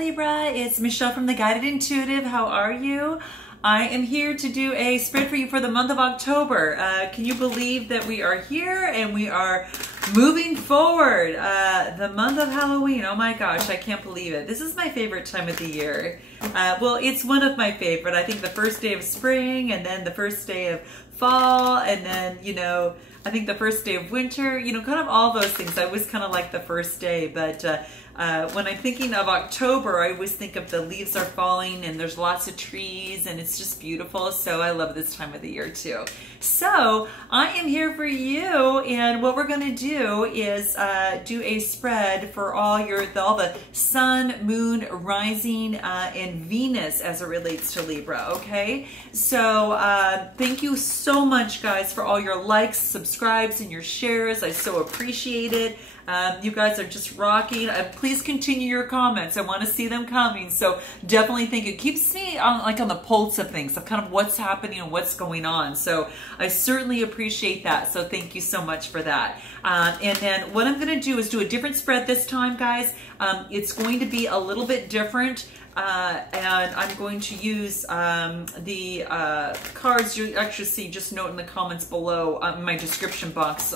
Libra, it's Michelle from the Guided Intuitive. How are you? I am here to do a spread for you for the month of October. Can you believe that we are here and we are moving forward? The month of Halloween, oh my gosh, I can't believe it. This is my favorite time of the year. Well, it's one of my favorite. I think the first day of spring and then the first day of fall and then, you know, I think the first day of winter, you know, kind of all those things. I always kind of like the first day, but when I'm thinking of October, I always think of the leaves are falling and there's lots of trees and it's just beautiful. So I love this time of the year too. So I am here for you, and what we're going to do is do a spread for all the sun, moon, rising, and Venus as it relates to Libra. Okay, so thank you so much, guys, for all your likes, subscribes, and your shares. I so appreciate it. You guys are just rocking. Please continue your comments. I want to see them coming. So definitely think it keeps me on the pulse of things, of kind of what's happening and what's going on. So I certainly appreciate that. So thank you so much for that. And then what I'm going to do is do a different spread this time, guys. It's going to be a little bit different. And I'm going to use the cards you actually see. Just note in the comments below in my description box.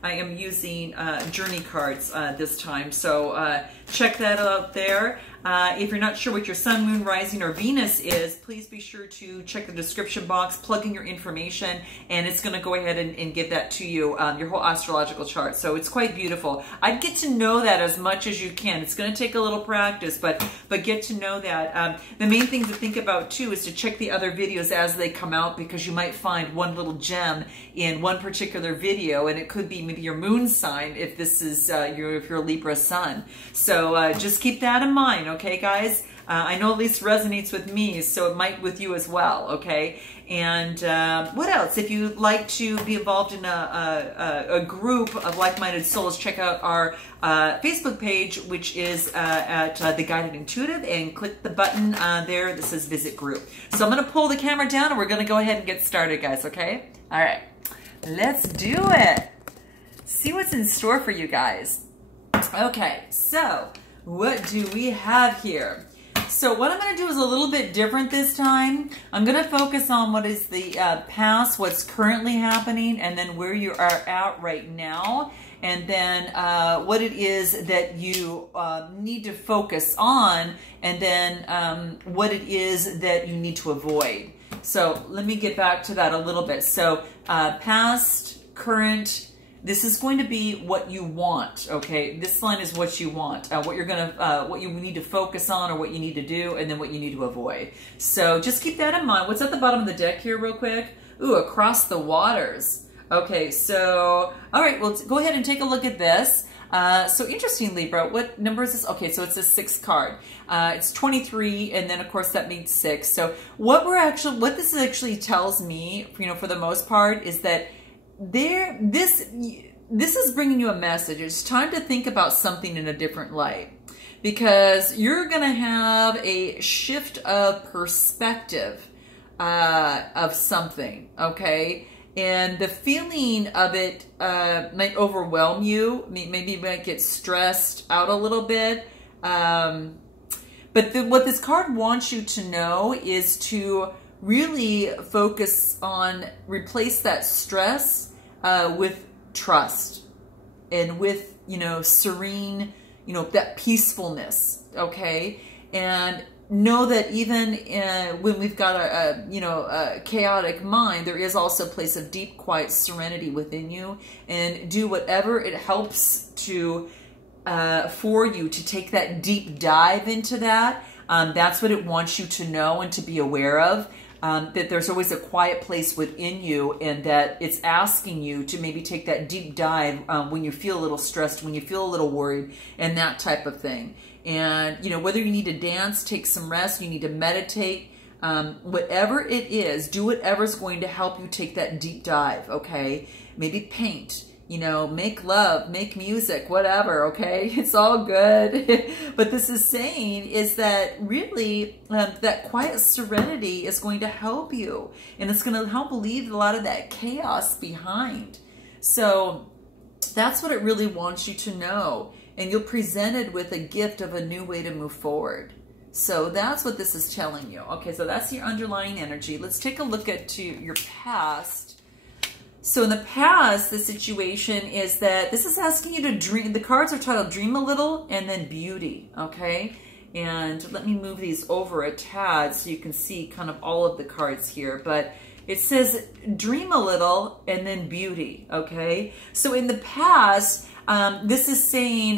I am using journey cards this time, so check that out there. If you're not sure what your sun, moon, rising, or Venus is, please be sure to check the description box, plug in your information, and it's going to go ahead and give that to you, your whole astrological chart. So it's quite beautiful. I'd get to know that as much as you can. It's going to take a little practice, but get to know that. The main thing to think about too is to check the other videos as they come out, because you might find one little gem in one particular video, and it could be maybe your moon sign if this is if you're a Libra sun. So just keep that in mind. Okay, guys? I know at least resonates with me, so it might with you as well, okay? And what else? If you'd like to be involved in a group of like-minded souls, check out our Facebook page, which is at The Guided Intuitive, and click the button there that says Visit Group. So I'm going to pull the camera down, and we're going to go ahead and get started, guys, okay? All right. Let's do it. See what's in store for you guys. Okay, so what do we have here? So what I'm going to do is a little bit different this time. I'm going to focus on what is the past, what's currently happening, and then where you are at right now, and then what it is that you need to focus on, and then what it is that you need to avoid. So let me get back to that a little bit. So past, current. This is going to be what you want, okay? This line is what you want, what you're gonna, what you need to focus on, or what you need to do, and then what you need to avoid. So just keep that in mind. What's at the bottom of the deck here, real quick? Ooh, across the waters. Okay, so all right, well, go ahead and take a look at this. So interesting, Libra. What number is this? Okay, so it's a 6th card. It's 23, and then of course that means 6. So what this actually tells me, you know, for the most part, is that this is bringing you a message. It's time to think about something in a different light, because you're going to have a shift of perspective of something, okay? And the feeling of it might overwhelm you. Maybe you might get stressed out a little bit. But what this card wants you to know is to really focus on, replace that stress with trust, and with, you know, serene, you know, that peacefulness, okay? And know that even when we've got a chaotic mind, there is also a place of deep, quiet serenity within you, and do whatever it helps to for you to take that deep dive into that. That's what it wants you to know and to be aware of. That there's always a quiet place within you, and that it's asking you to maybe take that deep dive when you feel a little stressed, when you feel a little worried, and that type of thing. And, you know, whether you need to dance, take some rest, you need to meditate, whatever it is, do whatever's going to help you take that deep dive, okay? Maybe paint. You know, make love, make music, whatever, okay? It's all good. But this is saying is that really that quiet serenity is going to help you. And it's going to help leave a lot of that chaos behind. So that's what it really wants you to know. and you're presented with a gift of a new way to move forward. So that's what this is telling you. Okay, so that's your underlying energy. Let's take a look at your past. So in the past, the situation is that this is asking you to dream. The cards are titled Dream a Little and then Beauty, okay? And let me move these over a tad so you can see kind of all of the cards here. But it says Dream a Little and then Beauty, okay? So in the past, this is saying,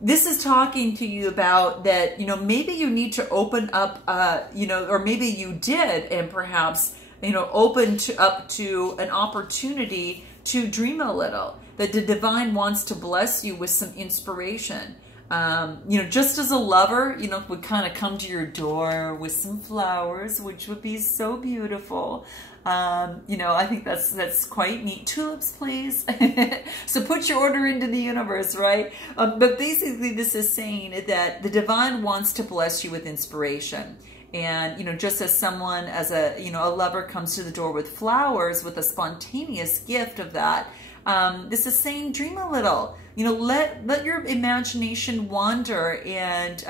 this is talking to you about that, you know, maybe you need to open up, you know, or maybe you did, and perhaps, you know, up to an opportunity to dream a little, that the divine wants to bless you with some inspiration. You know, just as a lover, you know, would kind of come to your door with some flowers, which would be so beautiful. You know, I think that's quite neat. Tulips, please. So put your order into the universe, right? But basically this is saying that the divine wants to bless you with inspiration. And, you know, just as someone, as a, you know, a lover comes to the door with flowers, with a spontaneous gift of that, this is saying dream a little, you know, let your imagination wander and,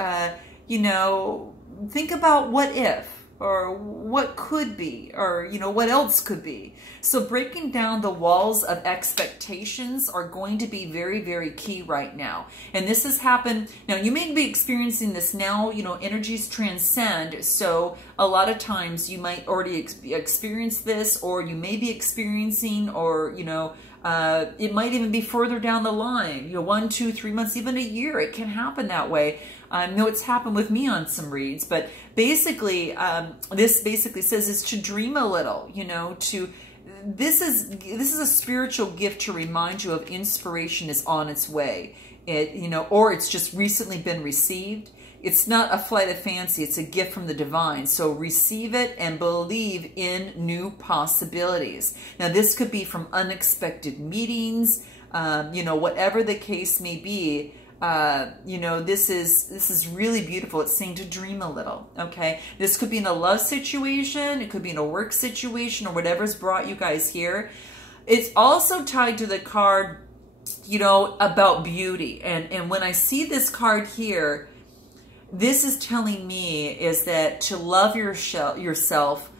you know, think about what if, or what could be, or, you know, what else could be. So breaking down the walls of expectations are going to be very, very key right now. And this has happened. Now, you may be experiencing this now, you know, energies transcend. So a lot of times you might already experience this, or you may be experiencing, or, you know, it might even be further down the line, you know, 1, 2, 3 months, even a year. It can happen that way. I know it's happened with me on some reads, but basically, this basically says is to dream a little, you know, this is a spiritual gift to remind you of inspiration is on its way. It, you know, or it's just recently been received. It's not a flight of fancy. It's a gift from the divine. So receive it and believe in new possibilities. Now, this could be from unexpected meetings, you know, whatever the case may be. You know, this is really beautiful. It's saying to dream a little, okay? This could be in a love situation. It could be in a work situation, or whatever's brought you guys here. It's also tied to the card, you know, about beauty. And when I see this card here, this is telling me is that to love yourself,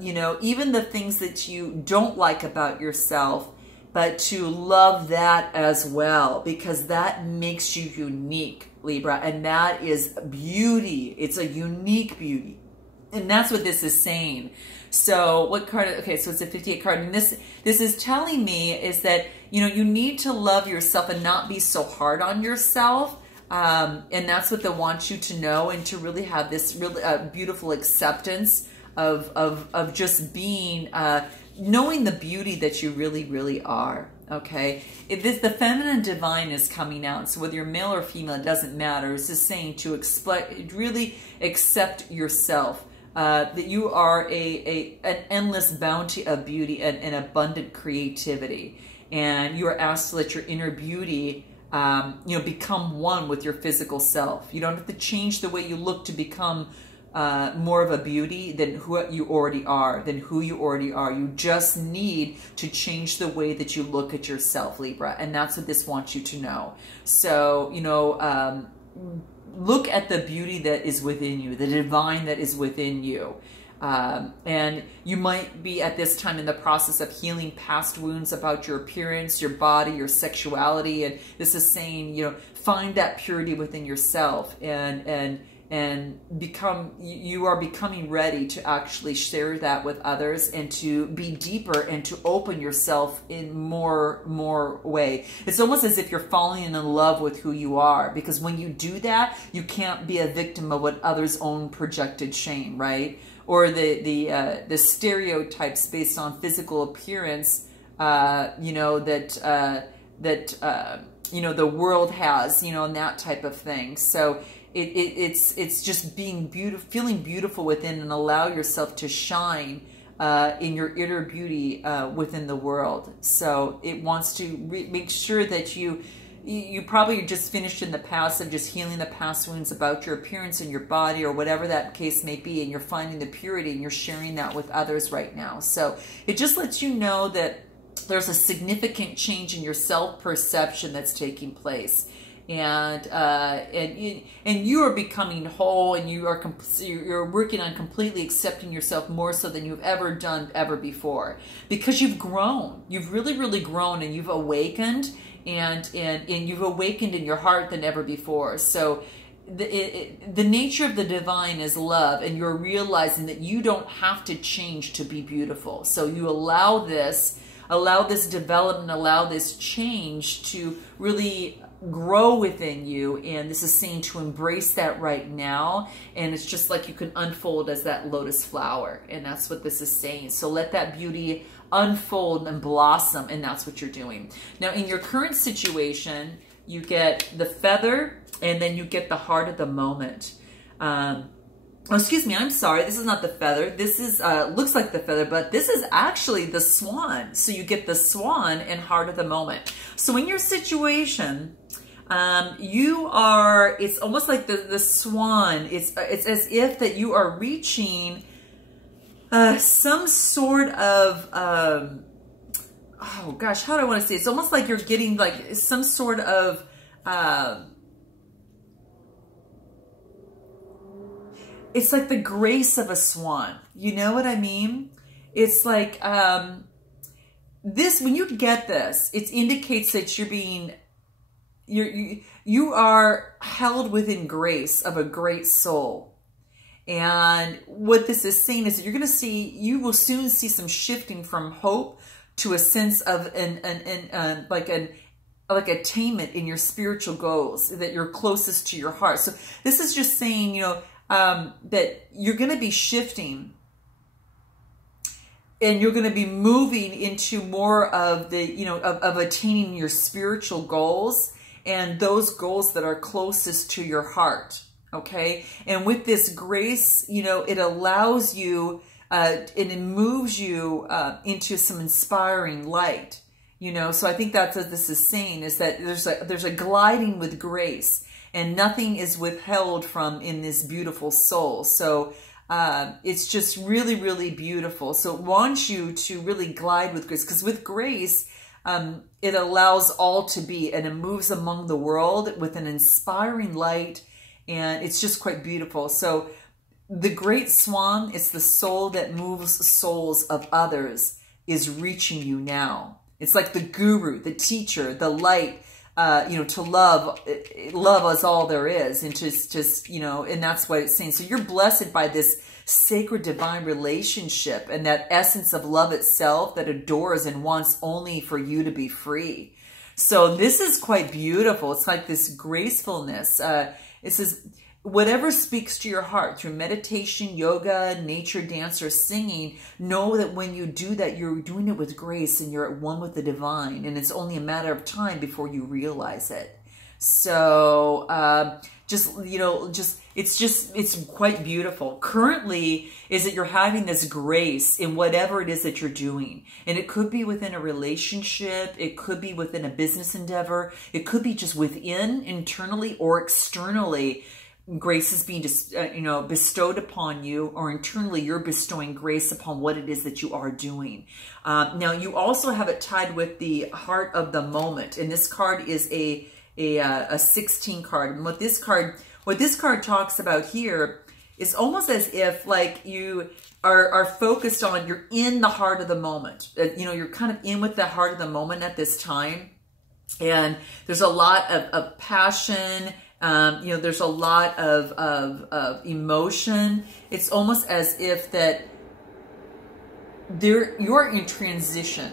you know, even the things that you don't like about yourself, but to love that as well, because that makes you unique, Libra, and that is beauty. It's a unique beauty, and that's what this is saying. So what card? Okay, so it's a 58 card, and this is telling me is that, you know, you need to love yourself and not be so hard on yourself. And that's what they want you to know, and to really have this really beautiful acceptance of just being, knowing the beauty that you really, really are. Okay, the feminine divine is coming out. So whether you're male or female, it doesn't matter. It's just saying to really accept yourself, that you are an endless bounty of beauty and abundant creativity, and you are asked to let your inner beauty, you know, become one with your physical self. You don't have to change the way you look to become more of a beauty than who you already are, You just need to change the way that you look at yourself, Libra. And that's what this wants you to know. So, you know, look at the beauty that is within you, the divine that is within you. And you might be at this time in the process of healing past wounds about your appearance, your body, your sexuality. And this is saying, you know, find that purity within yourself and you are becoming ready to actually share that with others, and to be deeper and to open yourself in more way. It's almost as if you're falling in love with who you are, because when you do that, you can't be a victim of what others' own projected shame, right? Or the stereotypes based on physical appearance, you know, that you know, the world has, you know, and that type of thing. So it's just being beautiful, feeling beautiful within, and allow yourself to shine in your inner beauty within the world. So it wants to make sure that you probably just finished in the past of just healing the past wounds about your appearance and your body, or whatever that case may be, and you're finding the purity and you're sharing that with others right now. So it just lets you know that there's a significant change in your self-perception that's taking place. and you are becoming whole, and you're working on completely accepting yourself more so than you've ever done ever before, because you've grown. You've really grown, and you've awakened, and you've awakened in your heart than ever before. So the nature of the divine is love, and you're realizing that you don't have to change to be beautiful. So you allow this development, allow this change to really grow within you. And this is saying to embrace that right now. And it's just like you can unfold as that lotus flower. And that's what this is saying. So let that beauty unfold and blossom. And that's what you're doing. Now, in your current situation, you get the feather, and then you get the heart of the moment. Oh, excuse me, I'm sorry. This is not the feather. This is looks like the feather, but this is actually the swan. So you get the swan and heart of the moment. So in your situation, it's almost like the swan. It's as if that you are reaching some sort of, oh gosh, how do I want to say it? It's almost like you're getting like some sort of, it's like the grace of a swan. You know what I mean? It's like, when you get this, it indicates that you are held within grace of a great soul. And what this is saying is that you will soon see some shifting from hope to a sense of like attainment in your spiritual goals, that you're closest to your heart. So this is just saying, that you're going to be shifting, and you're going to be moving into more of the, of attaining your spiritual goals, and those goals that are closest to your heart. Okay. And with this grace, it allows you, and it moves you into some inspiring light, so I think that's what this is saying, is that there's a gliding with grace, and nothing is withheld from in this beautiful soul. So it's just really beautiful. So it wants you to really glide with grace, because with grace, it allows all to be, and it moves among the world with an inspiring light, and it's just quite beautiful. So the great swan, it's the soul that moves souls of others, is reaching you now. It's like the guru, the teacher, the light, to love is all there is, and just and that's what it's saying. So you're blessed by this sacred divine relationship, and that essence of love itself that adores and wants only for you to be free. So this is quite beautiful. It's like this gracefulness. It says, whatever speaks to your heart through meditation, yoga, nature, dance, or singing, know that when you do that, you're doing it with grace, and you're at one with the divine, and it's only a matter of time before you realize it. So it's quite beautiful. Currently is that you're having this grace in whatever it is that you're doing. And it could be within a relationship. It could be within a business endeavor. It could be just within, internally or externally. Grace is being bestowed upon you, or internally you're bestowing grace upon what it is that you are doing. Now you also have it tied with the heart of the moment, and this card is a 16 card. And what this card talks about here is almost as if like you are focused on, you're in the heart of the moment. You're kind of in with the heart of the moment at this time, and there's a lot of passion. There's a lot of emotion. It's almost as if that you're in transition.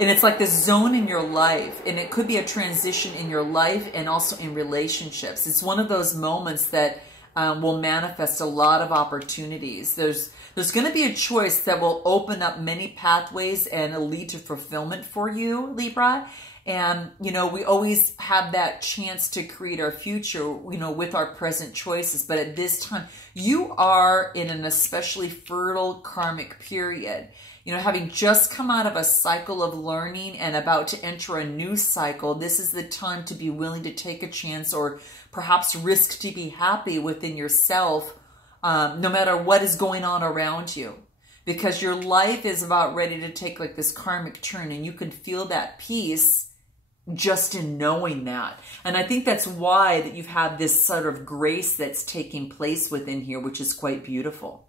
And it's like this zone in your life, and it could be a transition in your life and also in relationships. It's one of those moments that will manifest a lot of opportunities. There's going to be a choice that will open up many pathways and lead to fulfillment for you, Libra. And, we always have that chance to create our future, with our present choices. But at this time, you are in an especially fertile karmic period. Having just come out of a cycle of learning and about to enter a new cycle, this is the time to be willing to take a chance, or perhaps risk to be happy within yourself, no matter what is going on around you. Because your life is about ready to take like this karmic turn, and you can feel that peace just in knowing that. And I think that's why that you've had this sort of grace that's taking place within here, which is quite beautiful.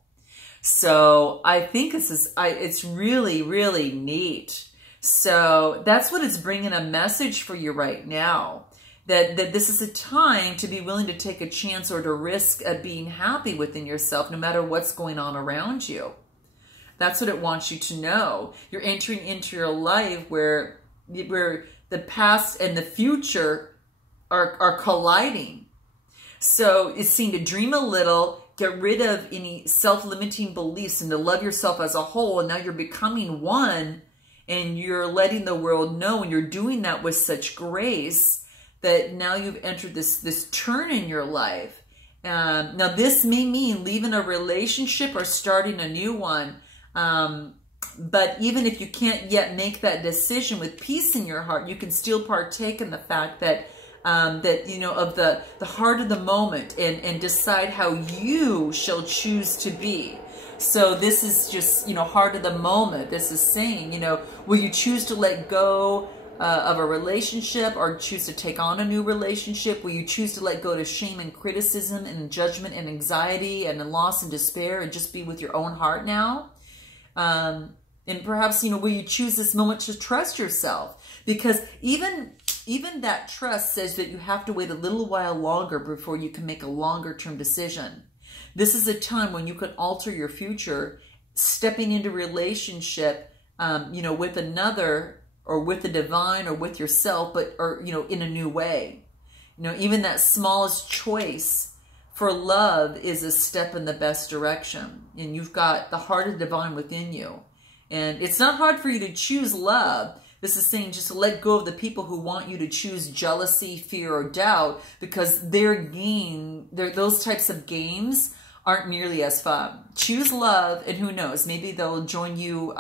So I think it's really, really neat. So that's what it's bringing a message for you right now. That this is a time to be willing to take a chance or to risk being happy within yourself, no matter what's going on around you. That's what it wants you to know. You're entering into your life where the past and the future are colliding. So it's seen to dream a little, get rid of any self-limiting beliefs, and to love yourself as a whole. And now you're becoming one, and you're letting the world know, and you're doing that with such grace, that now you've entered this turn in your life. Now this may mean leaving a relationship or starting a new one. But even if you can't yet make that decision with peace in your heart, you can still partake in the fact that, you know, of the heart of the moment, and decide how you shall choose to be. So this is just, you know, heart of the moment. This is saying, you know, will you choose to let go of a relationship, or choose to take on a new relationship? Will you choose to let go to shame and criticism and judgment and anxiety and loss and despair, and just be with your own heart now? And perhaps, you know, will you choose this moment to trust yourself? Because even that trust says that you have to wait a little while longer before you can make a longer term decision. This is a time when you can alter your future, stepping into relationship, you know, with another, or with the divine, or with yourself, or, you know, in a new way. You know, even that smallest choice for love is a step in the best direction. And you've got the heart of the divine within you. And it's not hard for you to choose love. This is saying just to let go of the people who want you to choose jealousy, fear, or doubt, because those types of games aren't nearly as fun. Choose love, and who knows, maybe they'll join you,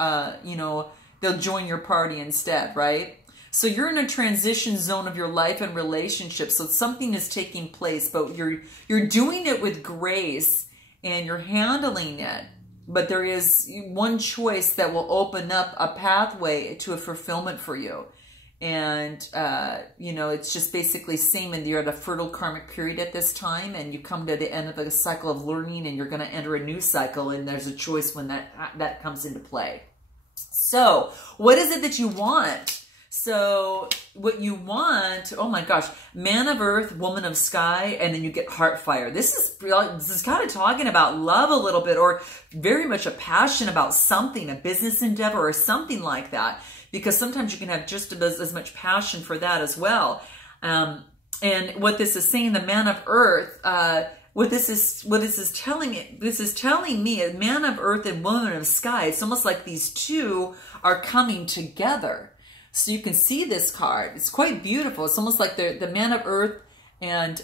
you know, they'll join your party instead, right? So you're in a transition zone of your life and relationships. So something is taking place, but you're doing it with grace, and you're handling it. But there is one choice that will open up a pathway to a fulfillment for you. And, you know, it's just basically saying that you're at a fertile karmic period at this time, and you come to the end of a cycle of learning, and you're going to enter a new cycle, and there's a choice when that comes into play. So what is it that you want? So what you want, oh my gosh, man of earth, woman of sky, and then you get heart fire. This is kind of talking about love a little bit, or very much a passion about something, a business endeavor or something like that, because sometimes you can have just as much passion for that as well. And what this is saying, the man of earth, what this is telling me, a man of earth and woman of sky, it's almost like these two are coming together. So you can see this card. It's quite beautiful. It's almost like the man of earth and,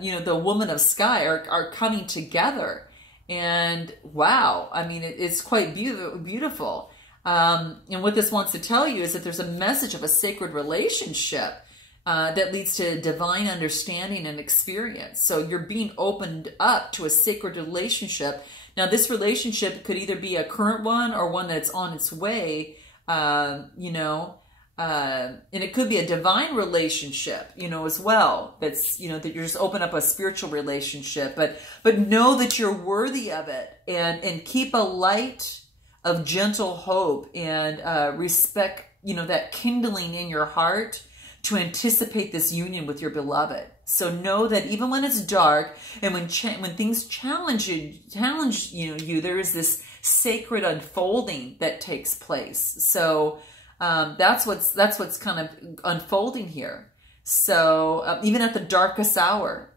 you know, the woman of sky are coming together. And wow, I mean, it's quite beautiful. And what this wants to tell you is that there's a message of a sacred relationship that leads to divine understanding and experience. So you're being opened up to a sacred relationship. Now, this relationship could either be a current one or one that's on its way, you know, and it could be a divine relationship, you know, as well. That's, you know, that you're just open up a spiritual relationship, but know that you're worthy of it, and keep a light of gentle hope and respect, you know, that kindling in your heart to anticipate this union with your beloved. So know that even when it's dark and when things challenge you, there is this sacred unfolding that takes place. So that's what's kind of unfolding here. So even at the darkest hour,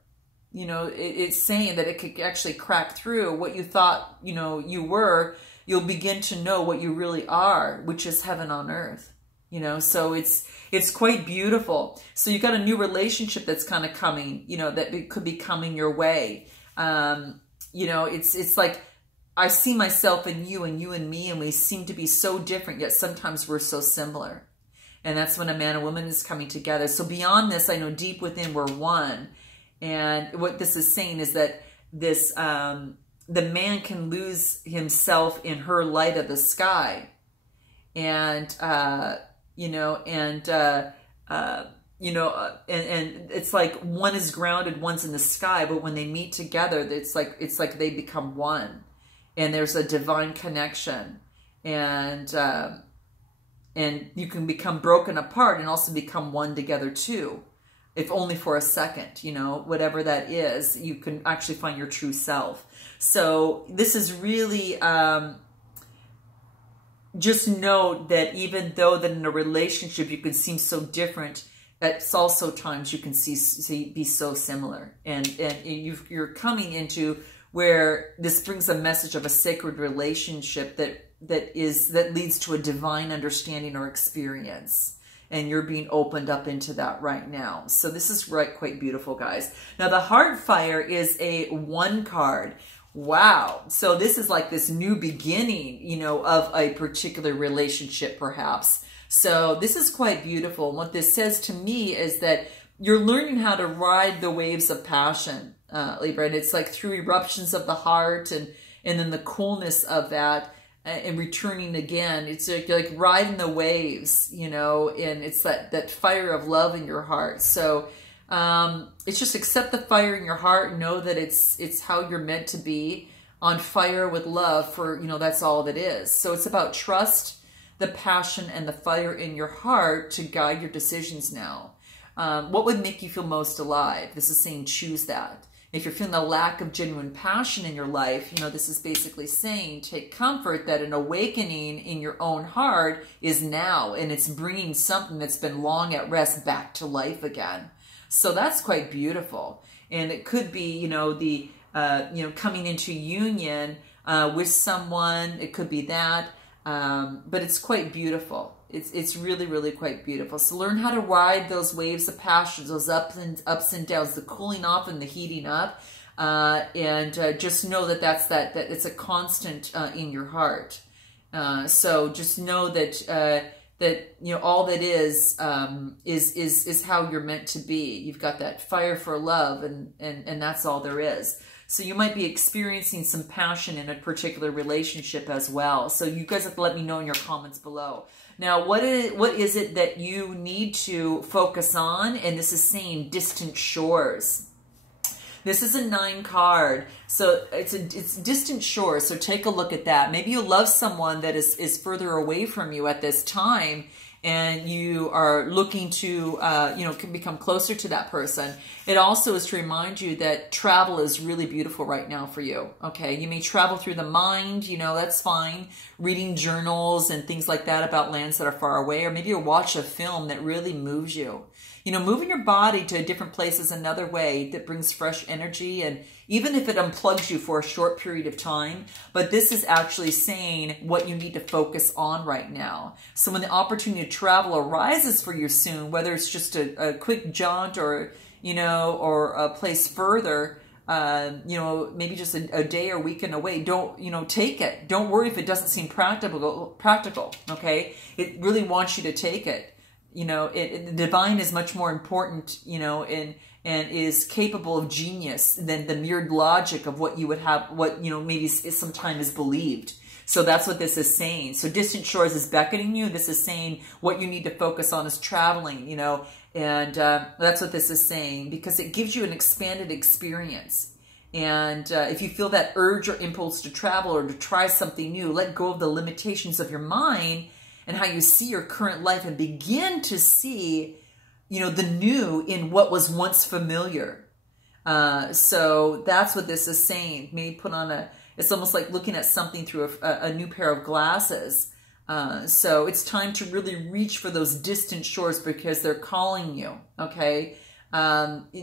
you know, it's saying that it could actually crack through what you thought, you know, you were. You'll begin to know what you really are, which is heaven on earth. You know, so it's quite beautiful. So you've got a new relationship that's kind of coming, you know, that could be coming your way. You know, it's like I see myself in you and you and me, and we seem to be so different, yet sometimes we're so similar. And that's when a man and woman is coming together. So beyond this, I know deep within we're one. And what this is saying is that this, the man can lose himself in her light of the sky. And, you know, and and it's like one is grounded, one's in the sky, but when they meet together, it's like they become one, and there's a divine connection, and you can become broken apart and also become one together too, if only for a second, whatever that is, you can actually find your true self. So this is really, just know that even though that in a relationship you can seem so different, it's also times you can be so similar, and you're coming into where this brings a message of a sacred relationship that leads to a divine understanding or experience, and you're being opened up into that right now. So this is quite beautiful, guys. Now the Heart Fire is a 1 card. Wow. So this is like this new beginning, of a particular relationship, perhaps. So this is quite beautiful. And what this says to me is that you're learning how to ride the waves of passion, Libra. And it's like through eruptions of the heart and then the coolness of that and returning again. It's like riding the waves, and it's that fire of love in your heart. So it's just accept the fire in your heart and know that it's how you're meant to be, on fire with love, for, that's all that is. So it's about trust, the passion, and the fire in your heart to guide your decisions now. What would make you feel most alive? This is saying choose that. If you're feeling a lack of genuine passion in your life, this is basically saying take comfort that an awakening in your own heart is now, and it's bringing something that's been long at rest back to life again. So that's quite beautiful. And it could be, coming into union with someone. It could be that. But it's quite beautiful. It's really, really quite beautiful. So learn how to ride those waves of passion, those ups and downs, the cooling off and the heating up, and just know that it's a constant in your heart. So just know that all that is how you're meant to be. You've got that fire for love, and that's all there is. So you might be experiencing some passion in a particular relationship as well. So you guys have to let me know in your comments below. Now, what is it that you need to focus on? And this is saying distant shores. This is a 9 card. So it's distant shores. So take a look at that. Maybe you love someone that is further away from you at this time, and you are looking to, can become closer to that person. It also is to remind you that travel is really beautiful right now for you, okay? You may travel through the mind, that's fine. Reading journals and things like that about lands that are far away, or maybe you watch a film that really moves you. Moving your body to a different place is another way that brings fresh energy, and even if it unplugs you for a short period of time, but this is actually saying what you need to focus on right now. So when the opportunity to travel arises for you soon, whether it's just a quick jaunt or, or a place further, maybe just a day or weekend away, don't, take it. Don't worry if it doesn't seem practical, okay? It really wants you to take it. The divine is much more important, and is capable of genius than the mere logic of what you would have, maybe sometimes is believed. So that's what this is saying. So distant shores is beckoning you. This is saying what you need to focus on is traveling, and that's what this is saying, because it gives you an expanded experience. And if you feel that urge or impulse to travel or to try something new, let go of the limitations of your mind and how you see your current life, and begin to see, the new in what was once familiar. So that's what this is saying. Maybe put on it's almost like looking at something through a new pair of glasses. So it's time to really reach for those distant shores, because they're calling you, okay?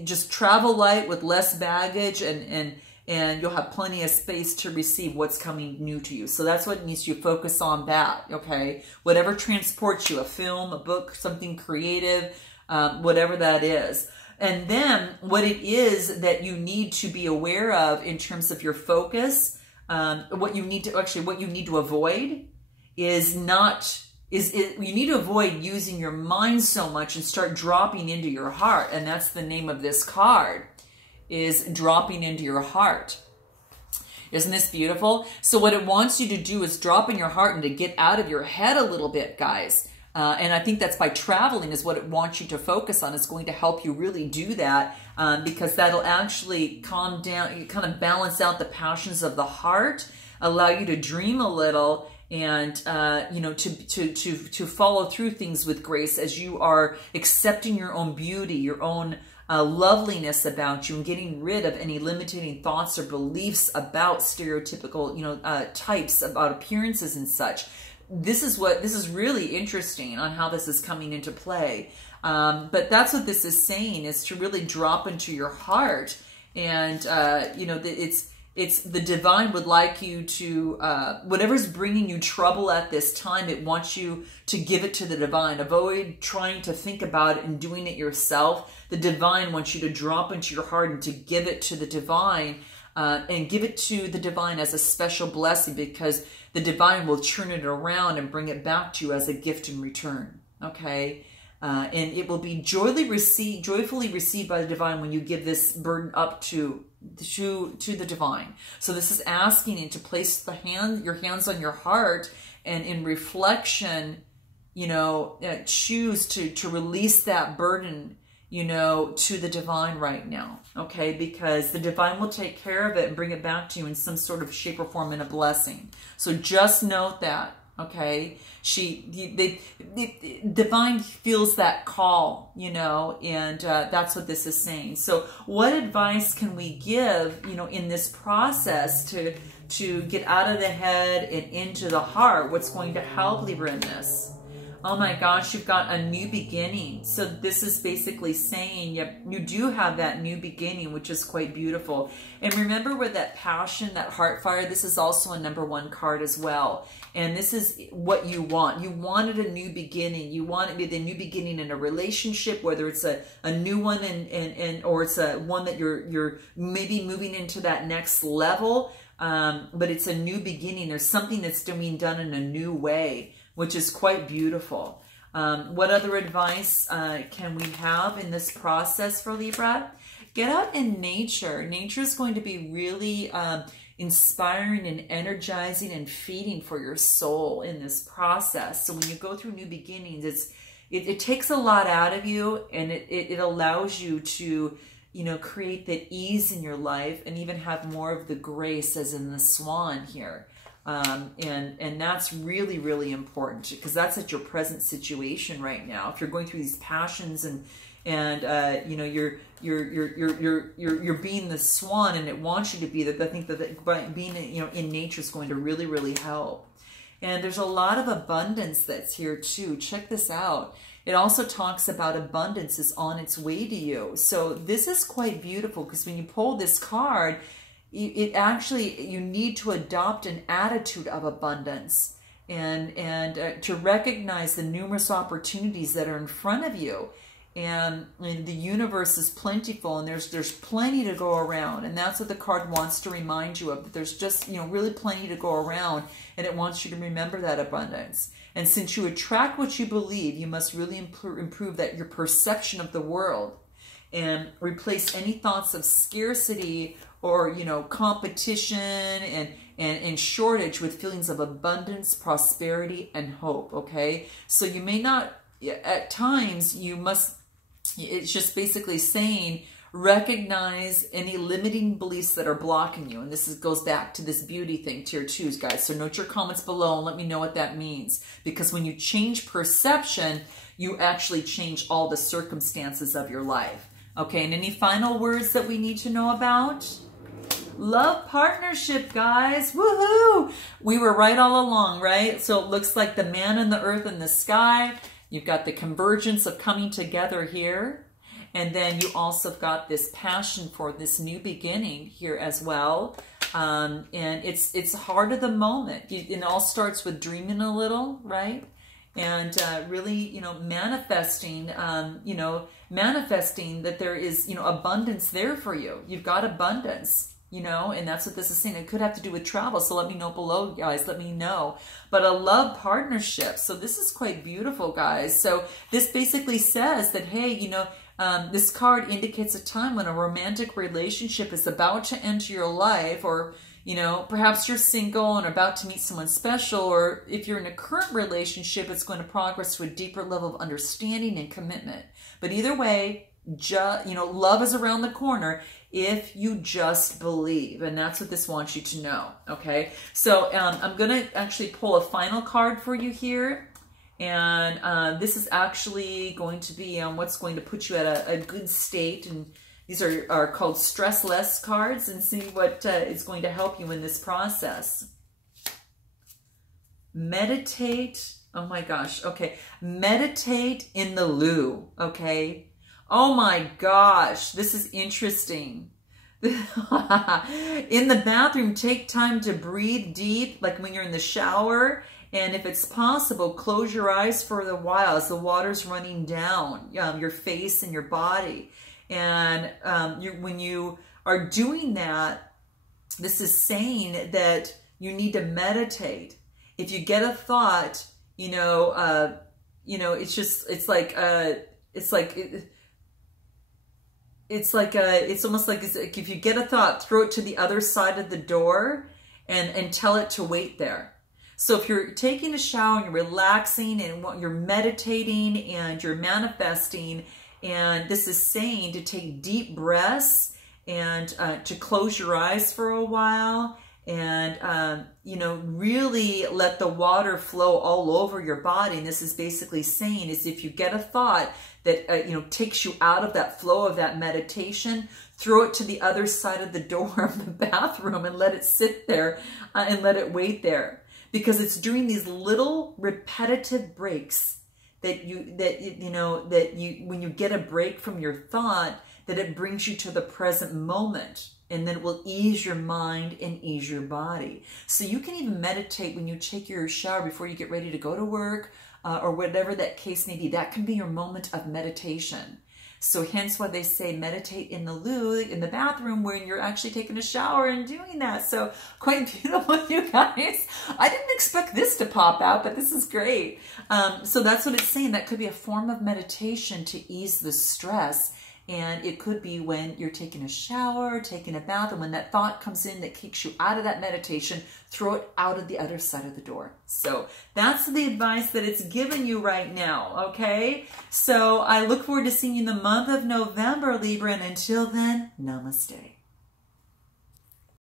Just travel light with less baggage, and you'll have plenty of space to receive what's coming new to you. So that's what needs you to focus on, that, okay? Whatever transports you, a film, a book, something creative, whatever that is. And then what it is that you need to be aware of in terms of your focus, what you need to avoid is you need to avoid using your mind so much and start dropping into your heart. And that's the name of this card, is dropping into your heart. Isn't this beautiful? So what it wants you to do is drop in your heart and to get out of your head a little bit, guys. And I think that's by traveling is what it wants you to focus on. It's going to help you really do that because that'll actually calm down, kind of balance out the passions of the heart, allow you to dream a little, and to follow through things with grace as you are accepting your own beauty, your own loveliness about you, and getting rid of any limiting thoughts or beliefs about stereotypical types about appearances and such. This is really interesting on how this is coming into play. But that's what this is saying, is to really drop into your heart. And, it's the divine would like you to, whatever's bringing you trouble at this time, it wants you to give it to the divine. Avoid trying to think about it and doing it yourself. The divine wants you to drop into your heart and to give it to the divine. And give it to the divine as a special blessing, because the divine will turn it around and bring it back to you as a gift in return. Okay? And it will be joyfully received by the divine when you give this burden up to the divine. So this is asking you to place your hands on your heart, and in reflection, choose to release that burden, to the divine right now, okay? Because the divine will take care of it and bring it back to you in some sort of shape or form in a blessing. So just note that, okay? Divine feels that call, and that's what this is saying. So what advice can we give, in this process to get out of the head and into the heart? What's going to help Libra in this? Oh my gosh, you've got a new beginning. So this is basically saying you do have that new beginning, which is quite beautiful. And remember, with that passion, that heart fire, this is also a #1 card as well. And this is what you want. You wanted a new beginning. You want it to be the new beginning in a relationship, whether it's a new one or it's a one that you're maybe moving into that next level. But it's a new beginning. There's something that's being done in a new way, which is quite beautiful. What other advice can we have in this process for Libra? Get out in nature. Nature is going to be really inspiring and energizing and feeding for your soul in this process. So when you go through new beginnings, it takes a lot out of you, and it allows you to create the ease in your life and even have more of the grace, as in the swan here. And that's really, really important, because that's at your present situation right now. If you're going through these passions and you're being the swan, and it wants you to be that. I think that by being in nature is going to really, really help. And there's a lot of abundance that's here too. Check this out. It also talks about abundance is on its way to you. So this is quite beautiful, because when you pull this card, you need to adopt an attitude of abundance and to recognize the numerous opportunities that are in front of you. And the universe is plentiful, and there's plenty to go around. And that's what the card wants to remind you of, that there's just, really plenty to go around, and it wants you to remember that abundance. And since you attract what you believe, you must really improve your perception of the world, and replace any thoughts of scarcity or competition and shortage with feelings of abundance, prosperity, and hope. Okay, so you may not, at times you must, it's just basically saying, recognize any limiting beliefs that are blocking you. And this goes back to this beauty thing, tier 2s, guys. So note your comments below and let me know what that means, because when you change perception, you actually change all the circumstances of your life. Okay, and any final words that we need to know about? Love partnership, guys. Woohoo! We were right all along, right? So it looks like the man and the earth and the sky. You've got the convergence of coming together here. And then you also got this passion for this new beginning here as well. And it's heart of the moment. It all starts with dreaming a little, right? And really, manifesting, manifesting that there is, abundance there for you. You've got abundance. And that's what this is saying. It could have to do with travel, so let me know below, guys. Let me know. But a love partnership. So this is quite beautiful, guys. So this basically says that, hey, This card indicates a time when a romantic relationship is about to enter your life, or, you know, perhaps you're single and about to meet someone special, or if you're in a current relationship, it's going to progress to a deeper level of understanding and commitment. But either way, you know, love is around the corner if you just believe. And that's what this wants you to know, okay? So I'm going to actually pull a final card for you here. And this is actually going to be what's going to put you at a good state. And these are called stress-less cards, and see what is going to help you in this process. Meditate. Oh my gosh. Okay. Meditate in the loo. Okay. Oh my gosh. This is interesting. In the bathroom, take time to breathe deep, like when you're in the shower. And if it's possible, close your eyes for a while as the water's running down your face and your body. And when you are doing that, this is saying that you need to meditate. If you get a thought, it's almost like if you get a thought, throw it to the other side of the door and tell it to wait there. So if you're taking a shower and you're relaxing and you're meditating and you're manifesting, and this is saying to take deep breaths and to close your eyes for a while, and really let the water flow all over your body. And this is basically saying is if you get a thought that takes you out of that flow of that meditation, throw it to the other side of the door of the bathroom and let it sit there and let it wait there. Because it's during these little repetitive breaks that when you get a break from your thought, that it brings you to the present moment, and then it will ease your mind and ease your body. So you can even meditate when you take your shower before you get ready to go to work, or whatever that case may be. That can be your moment of meditation. So hence why they say meditate in the loo, in the bathroom, when you're actually taking a shower and doing that. So quite beautiful, you guys. I didn't expect this to pop out, but this is great. So that's what it's saying. That could be a form of meditation to ease the stress. And it could be when you're taking a shower, taking a bath, and when that thought comes in that kicks you out of that meditation, throw it out of the other side of the door. So that's the advice that it's given you right now, okay? So I look forward to seeing you in the month of November, Libra, and until then, namaste.